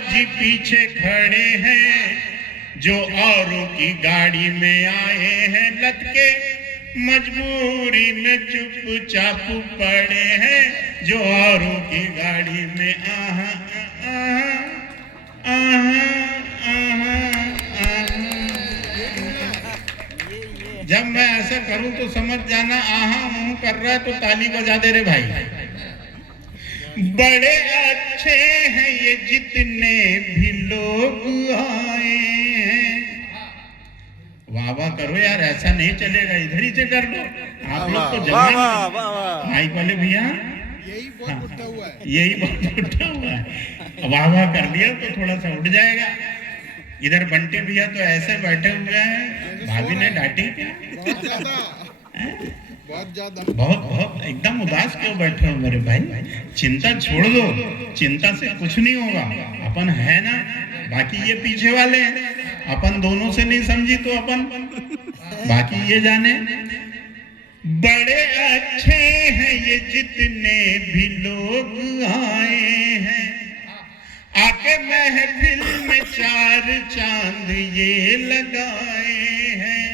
जी पीछे खड़े हैं जो औरों की गाड़ी में आए हैं लटके, मजबूरी में चुपचाप पड़े हैं जो औरों की गाड़ी में आहा आहा आहा आहा आहा। जब मैं ऐसा करूं तो समझ जाना आहा मुंह कर रहा है तो ताली बजा दे रे भाई। बड़े अच्छे हैं ये जितने भी लोग आए हैं। वाह वाह करो यार, ऐसा नहीं चलेगा, इधर ही से कर लो आप लोग तो जवान माइक वाले भैया। यही बहुत उठा हुआ है, यही बहुत उठा हुआ है। वाह वाह कर दिया तो थोड़ा सा उठ जाएगा। इधर बंटी भैया तो ऐसे बैठे हुए हैं, भाभी ने डांटी क्या? बहुत ज्यादा बहुत बहुत एकदम उदास क्यों बैठे हो मेरे भाई? चिंता छोड़ दो, चिंता से कुछ नहीं होगा, अपन है ना। बाकी ये पीछे वाले हैं, अपन दोनों से नहीं समझी तो अपन बाकी ये जाने। बड़े अच्छे हैं ये जितने भी लोग आए हैं, आके महफिल में चार चांद ये लगाए हैं।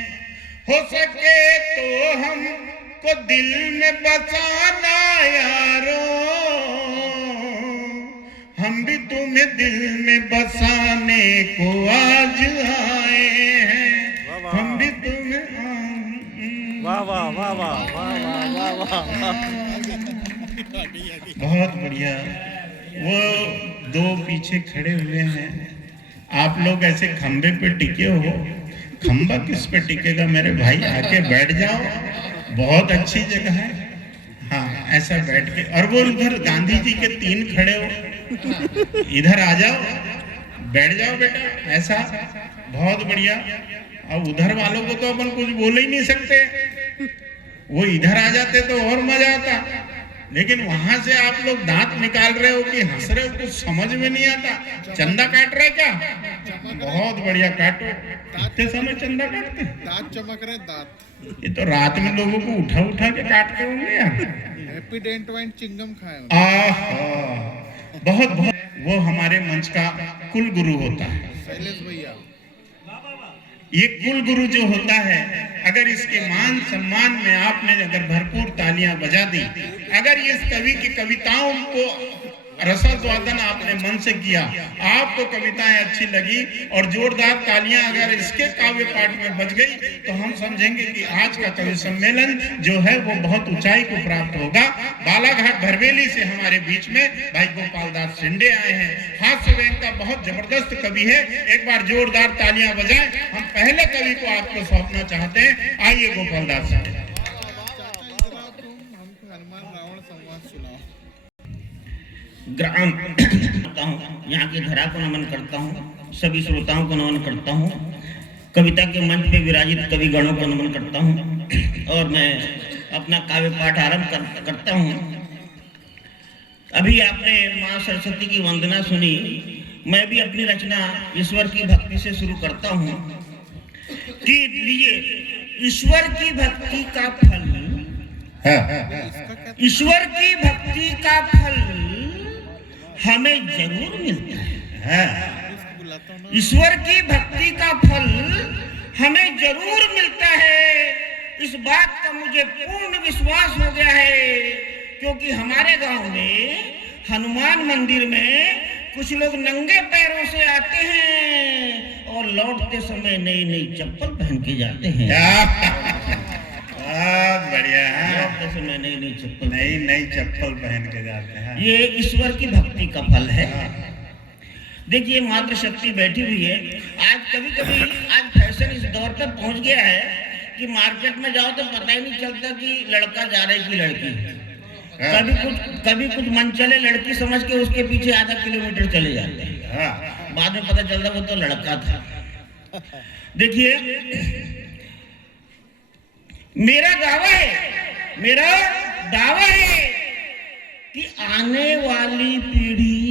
हो सके तो हम को दिल में बसाना यारो, हम भी तुम्हें दिल में बसाने को आज आए हैं। हम भी तुम्हें वाह वाह वाह वाह वाह वाह वाह। बहुत बढ़िया। वो दो पीछे खड़े हुए हैं, आप लोग ऐसे खंबे पे टिके हो। खंबा किस पे टिकेगा मेरे भाई? आके बैठ जाओ, बहुत अच्छी जगह है। हाँ ऐसा बैठ के, और वो उधर गांधी जी के 3 खड़े हो, इधर आ जाओ, बैठ जाओ बेटा, ऐसा बहुत बढ़िया। अब उधर वालों को तो अपन कुछ बोल ही नहीं सकते, वो इधर आ जाते तो और मजा आता। लेकिन वहां से आप लोग दांत निकाल रहे हो कि हंस रहे हो, कुछ समझ में नहीं आता। चंदा काट रहे क्या? बहुत बढ़िया, काटो। कितने समय चंदा काटते? दांत चमक रहे दांत। ये तो रात में लोगों को उठा उठा के काटते होंगे यार। हैप्पीडेंट वाइन चिंगम खाए। बहुत बहुत। वो हमारे मंच का कुल गुरु होता है शैलेश भैया। ये कुल गुरु जो होता है, अगर इसके मान सम्मान में आपने अगर भरपूर तालियां बजा दी, अगर इस कवि की कविताओं को रसास्वादन आपने मन से किया, आपको कविताएं अच्छी लगी और जोरदार तालियां अगर इसके काव्य पाठ में बज गई, तो हम समझेंगे कि आज का कवि सम्मेलन जो है वो बहुत ऊंचाई को प्राप्त होगा। बालाघाट भरवेली से हमारे बीच में भाई गोपाल दास शिंदे आए हैं, हास्य व्यंग का बहुत जबरदस्त कवि है। एक बार जोरदार तालियां बजाएं। हम पहले कवि को आपको सौंपना चाहते हैं, आइए गोपाल दास शिंदे। ग्राम करता हूँ, यहाँ की धरा को नमन करता हूँ, सभी श्रोताओं को नमन करता हूँ, कविता के मंच पे विराजित कवि गणों को नमन करता हूँ और मैं अपना काव्य पाठ आरंभ करता हूँ। अभी आपने माँ सरस्वती की वंदना सुनी, मैं भी अपनी रचना ईश्वर की भक्ति से शुरू करता हूँ कि लीजिए, ईश्वर की भक्ति का फल, ईश्वर की भक्ति का फल हमें जरूर मिलता है। ईश्वर की भक्ति का फल हमें जरूर मिलता है, इस बात का मुझे पूर्ण विश्वास हो गया है। क्योंकि हमारे गांव में हनुमान मंदिर में कुछ लोग नंगे पैरों से आते हैं और लौटते समय नई नई चप्पल पहन के जाते हैं। बढ़िया है, लौटते समय नई नई चप्पल, नई चप्पल पहन के जाते हैं। ये ईश्वर की भक्ति का फल है। देखिए मातृशक्ति बैठी हुई है। आज कभी कभी आज फैशन इस दौर पर पहुंच गया है कि मार्केट में जाओ तो पता ही नहीं चलता कि लड़का जा रहा है कि लड़की। कभी कुछ मन चले लड़की समझ के उसके पीछे आधा किलोमीटर चले जाते हैं, बाद में पता चलता वो तो लड़का था। देखिए मेरा दावा है कि आने वाली पीढ़ी,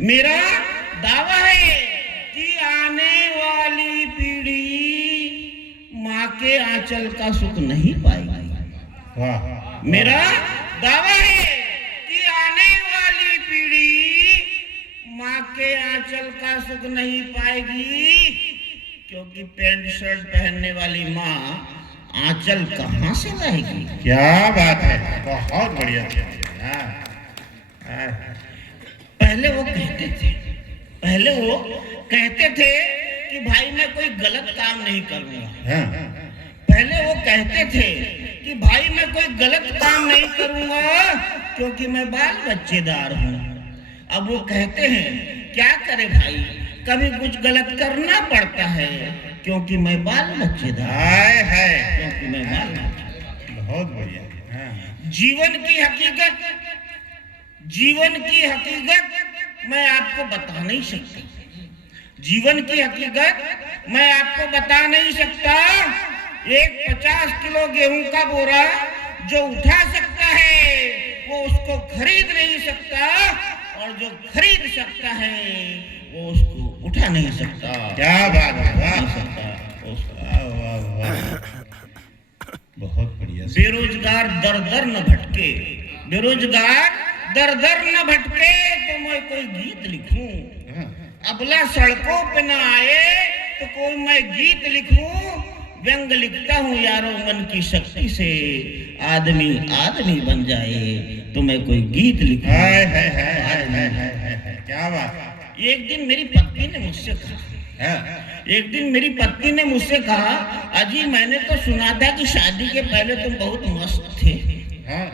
मेरा दावा है कि आने वाली पीढ़ी माँ के आंचल का सुख नहीं पाएगी। मेरा दावा है कि आने वाली पीढ़ी के आंचल का सुख नहीं पाएगी, क्योंकि पैंट शर्ट पहनने वाली माँ आंचल कहाँ से लाएगी। क्या बात है, बहुत बढ़िया। हाँ, हाँ, पहले वो कहते थे कि भाई मैं कोई गलत काम नहीं करूंगा। हाँ, पहले वो कहते थे कि भाई मैं कोई गलत काम नहीं करूंगा, क्योंकि मैं बाल बच्चेदार हूँ। अब वो कहते हैं क्या करे भाई, कभी कुछ गलत करना पड़ता है, क्योंकि मैं बाल बच्चेदार, हाय हाय, क्योंकि मैं बाल बच्चेदार। बहुत बढ़िया। हाँ, जीवन की हकीकत मैं आपको बता नहीं सकता। जीवन की हकीकत मैं आपको बता नहीं सकता। एक 50 किलो गेहूं का बोरा जो उठा सकता है वो उसको खरीद नहीं सकता, और जो खरीद सकता है वो उसको उठा नहीं सकता। क्या बात है, नहीं वाह सकता उसको। वाह वाह वाह, बहुत बढ़िया। बेरोजगार दर दर न भटके, बेरोजगार दर दर न भटके, तो मैं कोई गीत लिखूं। हाँ, अबला सड़कों पे न आए तो कोई मैं गीत लिखूं। व्यंग लिखता हूँ यारों मन की शक्ति से, आदमी आदमी बन जाए तो मैं कोई गीत लिखूं। हाय हाय हाय हाय हाय हाय हाय, क्या बात। एक दिन मेरी पत्नी ने मुझसे कहा, हाँ, एक दिन मेरी पत्नी ने मुझसे कहा, अजी मैंने तो सुना था कि शादी के पहले तुम बहुत मस्त थे, हाँ,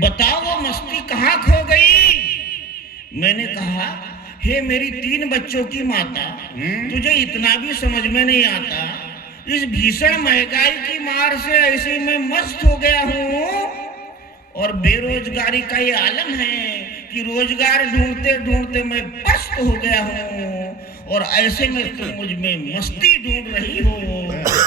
बताओ वो मस्ती कहाँ खो गई। मैंने कहा, हे मेरी 3 बच्चों की माता, तुझे इतना भी समझ में नहीं आता, इस भीषण महंगाई की मार से ऐसे मैं मस्त हो गया हूँ, और बेरोजगारी का ये आलम है कि रोजगार ढूंढते ढूंढते मैं पस्त हो गया हूँ, और ऐसे में तुम मुझ में मस्ती ढूंढ रही हो।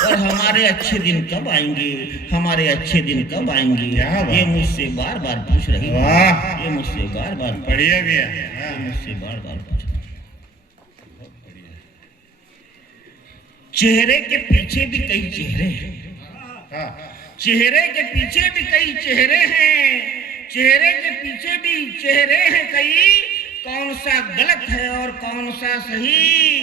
और हमारे अच्छे दिन कब आएंगे, हमारे अच्छे दिन कब आएंगे, क्या बात। ये मुझसे बार बार पूछ रही है, वाह, ये मुझसे बार बार बढ़िया गया। हाँ, मुझसे बार बार पूछ रही है। चेहरे के पीछे भी कई चेहरे हैं, हाँ, चेहरे के पीछे भी कई चेहरे हैं, चेहरे के पीछे भी चेहरे हैं कई, कौन सा गलत है और कौन सा सही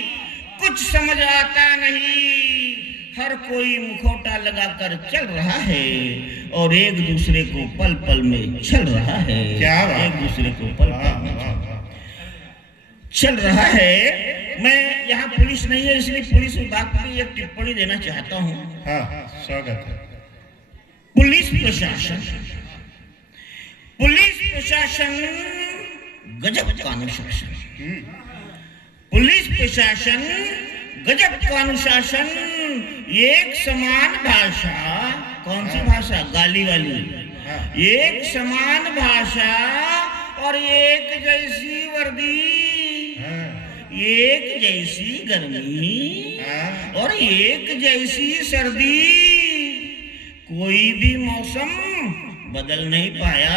कुछ समझ आता नहीं। हर कोई मुखौटा लगाकर चल रहा है, और एक दूसरे को पल पल में छल रहा है। क्या बात। एक दूसरे को पल वाह पल में वाह वाह, चल रहा है। मैं यहाँ पुलिस नहीं है, इसलिए पुलिस विभाग की एक टिप्पणी देना चाहता हूँ। हाँ, स्वागत है। पुलिस प्रशासन गजब का अनुशासन, पुलिस प्रशासन गजब का अनुशासन, एक समान भाषा, कौन सी भाषा, गाली वाली, एक समान भाषा और एक जैसी वर्दी, एक जैसी गर्मी और एक जैसी सर्दी, कोई भी मौसम बदल नहीं पाया,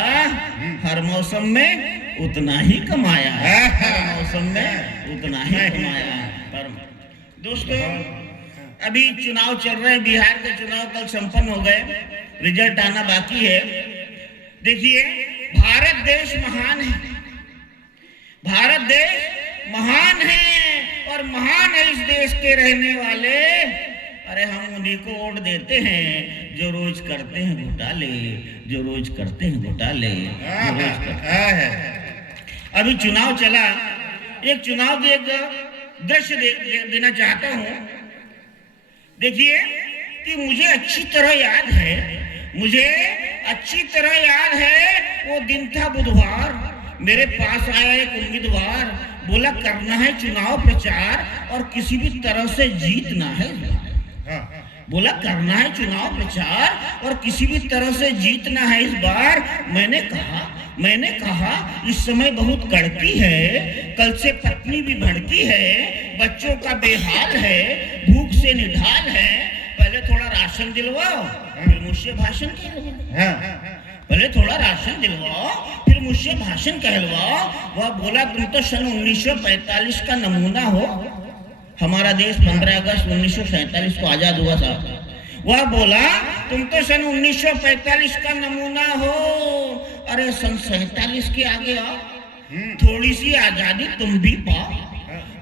हर मौसम में उतना ही कमाया, हर मौसम में उतना ही कमाया। पर दोस्तों अभी चुनाव चल रहे हैं, बिहार के चुनाव कल संपन्न हो गए, रिजल्ट आना बाकी है। देखिए भारत देश महान है, भारत देश महान है, और महान है इस देश के रहने वाले। अरे हम उन्हीं को वोट देते हैं जो रोज करते हैं घोटाले, जो रोज करते हैं घोटाले, जो रोज करते हैं। अभी चुनाव चला, एक चुनाव के एक दृश्य देना चाहता हूँ। देखिए कि मुझे अच्छी तरह याद है, मुझे अच्छी तरह याद है, वो दिन था बुधवार, मेरे पास आया एक उम्मीदवार, बोला करना है चुनाव प्रचार और किसी भी तरह से जीतना है। बोला करना है चुनाव प्रचार और किसी भी तरह से जीतना है इस बार। मैंने कहा इस समय बहुत कड़की है, कल से पत्नी भी भड़की है, बच्चों का बेहाल है, भूख से निढाल है, पहले थोड़ा राशन दिलवाओ फिर मुझसे भाषण कहलवाओ, पहले थोड़ा राशन दिलवाओ फिर मुझसे भाषण कहलवाओ। वह बोला तुम तो सन 1945 का नमूना हो, हमारा देश 15 अगस्त 1947 को आजाद हुआ था। वह बोला तुम तो सन 1945 का नमूना हो, अरे सन 47 के आगे आओ, थोड़ी सी आजादी तुम भी पाओ।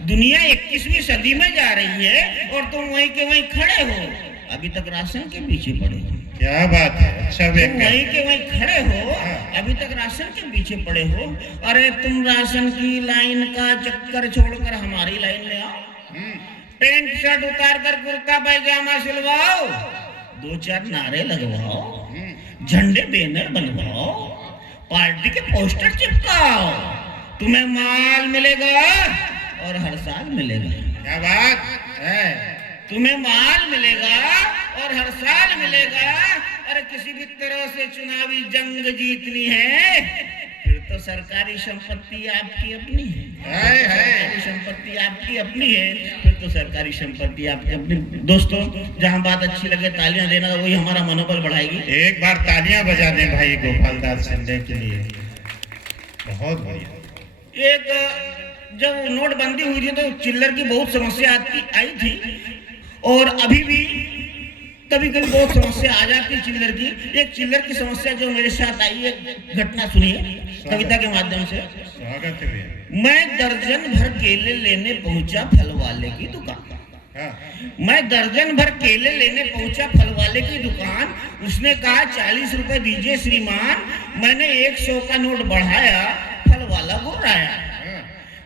दुनिया 21वीं सदी में जा रही है और तुम वहीं के वहीं खड़े हो, अभी तक राशन के पीछे पड़े हो। क्या बात है, अच्छा तुम व्याख्या। वहीं के वहीं खड़े हो, अभी तक राशन के पीछे पड़े हो। अरे तुम राशन की लाइन का चक्कर छोड़कर हमारी लाइन में आओ, पैंट शर्ट उतार कर कुर्ता पैजामा सिलवाओ, 2-4 नारे लगवाओ, झंडे बैनर बनवाओ, पार्टी के पोस्टर चिपकाओ, तुम्हें माल मिलेगा और हर साल मिलेगा। क्या बात है, तुम्हें माल मिलेगा और हर साल मिलेगा। अरे किसी भी तरह से चुनावी जंग जीतनी है, फिर तो सरकारी संपत्ति आपकी अपनी है। सरकारी संपत्ति आपकी अपनी है, फिर तो सरकारी संपत्ति आपकी अपनी। दोस्तों, जहां बात अच्छी लगे तालियां देना, वही हमारा मनोबल बढ़ाएगी। एक बार तालियां बजा दें भाई गोपाल दास शिंदे के लिए, बहुत बढ़िया। एक जब नोटबंदी हुई थी तो चिल्लर की बहुत समस्या आई थी, और अभी भी कभी कभी बहुत समस्या आ जाती है चिल्लर की। एक चिल्लर की समस्या जो मेरे साथ आई है, घटना सुनिए कविता के माध्यम से। स्वागत है भैया। मैं दर्जन भर केले लेने पहुंचा फल वाले की दुकान। मैं दर्जन भर केले लेने पहुंचा फल वाले की दुकान। उसने कहा 40 रुपए दीजिए श्रीमान। मैंने 100 का नोट बढ़ाया, फल वाला गुर्राया।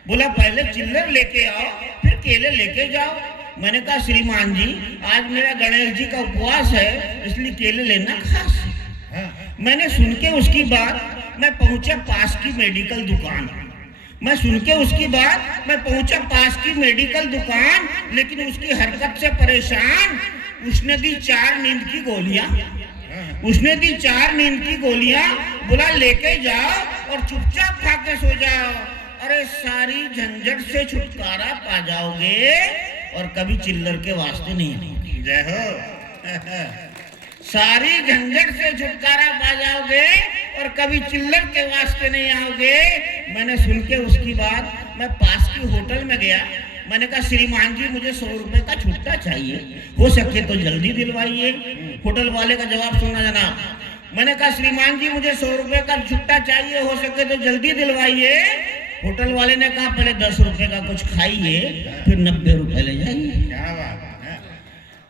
बोला पहले चिल्लर लेके आओ फिर केले लेके जाओ। मैंने कहा श्रीमान जी, आज मेरा गणेश जी का उपवास है, इसलिए केले लेना खास है। मैंने सुन के उसकी बात मैं पहुंचा पास की मेडिकल दुकान। मैं पहुंचा पास की मेडिकल दुकान, लेकिन उसकी हरकत से परेशान उसने दी 4 नींद की गोलियां। बोला लेके जाओ और चुपचाप खा के सो जाओ। अरे सारी झंझट से छुटकारा पा जाओगे और कभी चिल्लर के वास्ते नहीं आओगे। जय हो। सारी झंझट से छुटकारा पा जाओगे और कभी चिल्लर के वास्ते नहीं आओगे। मैंने सुन के उसकी बात मैं पास की होटल में गया। मैंने कहा श्रीमान जी, मुझे 100 रुपए का छुट्टा चाहिए, हो सके तो जल्दी दिलवाइए। होटल वाले का जवाब सुनना जनाब। मैंने कहा श्रीमान जी, मुझे 100 रुपए का छुट्टा चाहिए, हो सके तो जल्दी दिलवाइए। होटल वाले ने कहा पहले 10 रुपए का कुछ खाइए, फिर 90 रुपए ले जाइए। क्या बात है।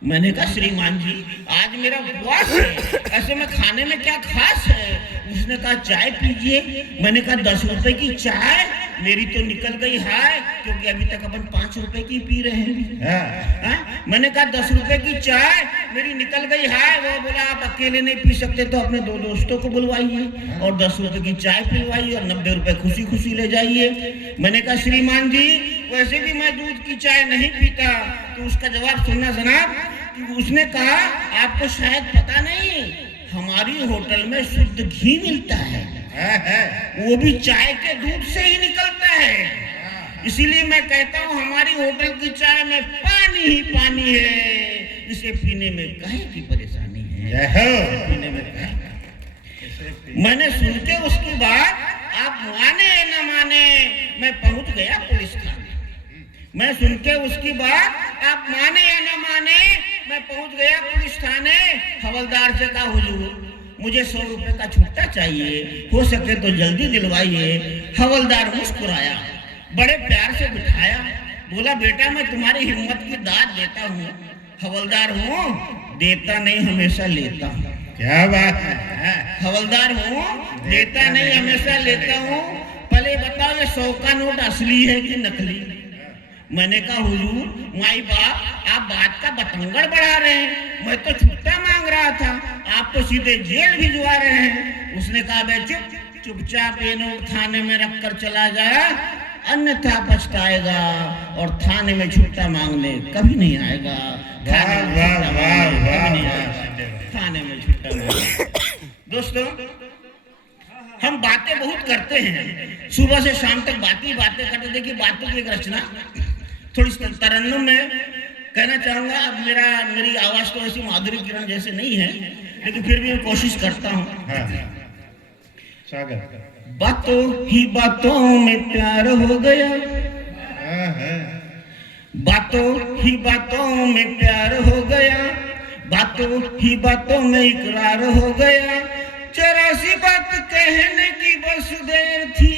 मैंने कहा श्रीमान जी, आज मेरा उपवास है, ऐसे में खाने में क्या खास है? उसने कहा चाय पीजिए। मैंने कहा 10 रुपए की चाय? मेरी तो निकल गई हाय, क्योंकि अभी तक अपन 5 रुपए की पी रहे हैं। मैंने कहा 10 रुपए की चाय मेरी निकल गई हाय। वो बोला आप अकेले नहीं पी सकते तो अपने 2 दोस्तों को बुलवाइए और 10 रुपए की चाय पिलवाइए और 90 रुपए खुशी खुशी ले जाइए। मैंने कहा श्रीमान जी, वैसे भी मैं दूध की चाय नहीं पीता। तो उसका जवाब सुनना जनाब। उसने कहा आपको शायद पता नहीं, हमारी होटल में शुद्ध घी मिलता है, वो भी चाय के दूध से ही निकलता है। इसीलिए मैं कहता हूँ हमारी होटल की चाय में पानी ही पानी है, इसे पीने में काहे की परेशानी है। पीने में मैंने सुन के उसकी बात, आप माने न माने, मैं पहुंच गया पुलिस थाने। मैं सुन के उसकी बात, आप माने या न माने, मैं पहुंच गया पुलिस थाने। हवलदार से कहा हुजूर, मुझे 100 रुपए का छुट्टा चाहिए, हो सके तो जल्दी दिलवाइए। हवलदार मुस्कुराया, बड़े प्यार से बिठाया। बोला बेटा, मैं तुम्हारी हिम्मत की दाद देता हूँ। हवलदार हूँ, देता नहीं हमेशा लेता हूँ। क्या बात है। हवलदार हूँ, देता नहीं हमेशा लेता हूँ। पहले बताओ ये 100 का नोट असली है कि नकली? मैंने कहा हुजूर, माई बाप, आप बात का बतंगड़ बढ़ा रहे हैं। मैं तो छुट्टा मांग रहा था, आप तो सीधे जेल भिजवा रहे हैं। उसने कहा बे चुपचाप ये नोट थाने में रख कर चला जाए, अन्यथा पछताएगा और थाने में छुट्टा मांगने कभी नहीं आएगा। थाने में छुट्टा मांगने। दोस्तों, हम बातें बहुत करते हैं, सुबह से शाम तक बातें करते। देखिए बातों की एक रचना थोड़ी तरन्नुम में कहना चाहूंगा। अब मेरी आवाज तो ऐसी माधुरी किरण जैसे नहीं है, लेकिन फिर भी मैं कोशिश करता हूँ। बातों ही बातों में प्यार हो गया, बातों ही बातों में प्यार हो गया, बातों ही बातों में इकरार हो गया। जरा सी बात कहने की बस देर थी,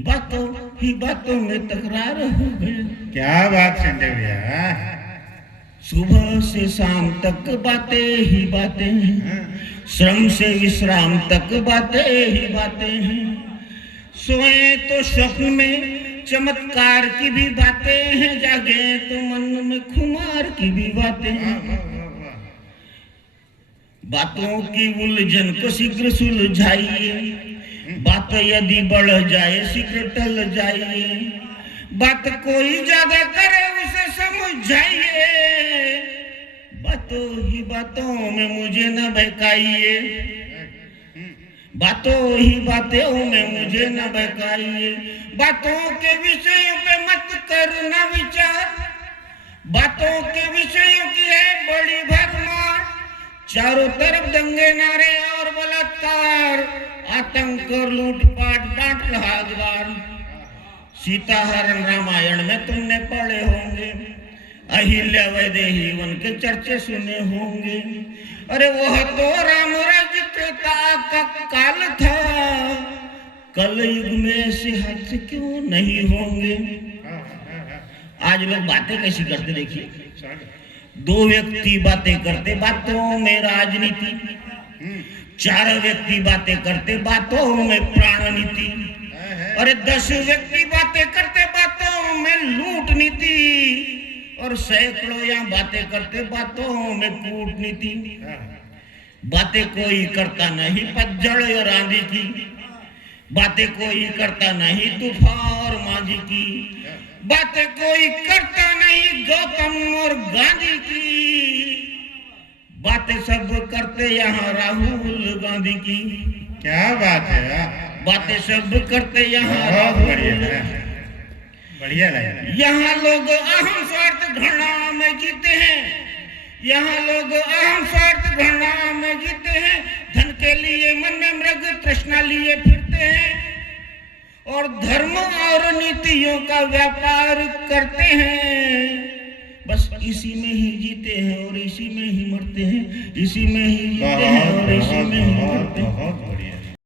बातों ही बातों में तकरार हो गया। क्या बात संजय भैया। सुबह से शाम तक बातें ही बातें हैं, श्रम से विश्राम तक बातें ही बातें हैं। सोए तो स्वप्न में चमत्कार की भी बातें हैं, जागे तो मन में खुमार की भी बातें हैं। बातों की उलझन को शीघ्र सुलझाइए, बात यदि बढ़ जाए शीघ्र टल जाइए। बात कोई ज्यादा करे उसे समझाइए, बातों ही बातों में मुझे न बहकाइए, बातों ही बातों में मुझे न बहकाइए। बातों के विषयों पे मत करना विचार, बातों के विषयों की है बड़ी भरमार। चारों तरफ दंगे नारे और बलात्कार, आतंक और लूटपाट बांट रहा अखबार। सीताहरण रामायण में तुमने पढ़े होंगे, अहिल्या वैदेही वन के चर्चे सुने होंगे। अरे वह तो राम राज्य त्रेता का काल था, कल युग में ऐसे हादसे क्यों नहीं होंगे। आज लोग बातें कैसी करते देखिए, दो व्यक्ति बातें करते बातों में राजनीति, चार व्यक्ति बातें करते बातों में प्राण नीति, अरे 10 व्यक्ति बातें करते बातों में लूट नीति, और सैकड़ों यहाँ बातें करते बातों में कूटनीति। बातें कोई करता नहीं पतझड़ और आंधी की, बातें कोई करता नहीं तूफान और मांझी की, बातें कोई करता नहीं गौतम और गांधी की, बातें सब करते यहाँ राहुल गांधी की। क्या बात है, बातें सब करते यहाँ बहुत राहुल बढ़िया है, बढ़िया लगा। यहाँ लोग अहम स्वार्थ घृणा में जीते हैं, यहाँ लोग अहम स्वार्थ घृणा में जीते हैं। धन के लिए मन में मृग तृष्णा लिए फिरते हैं, और धर्म और नीतियों का व्यापार करते हैं। बस इसी में ही जीते हैं और इसी में ही मरते हैं, इसी में ही जीते हैं और इसी में ही मरते हैं।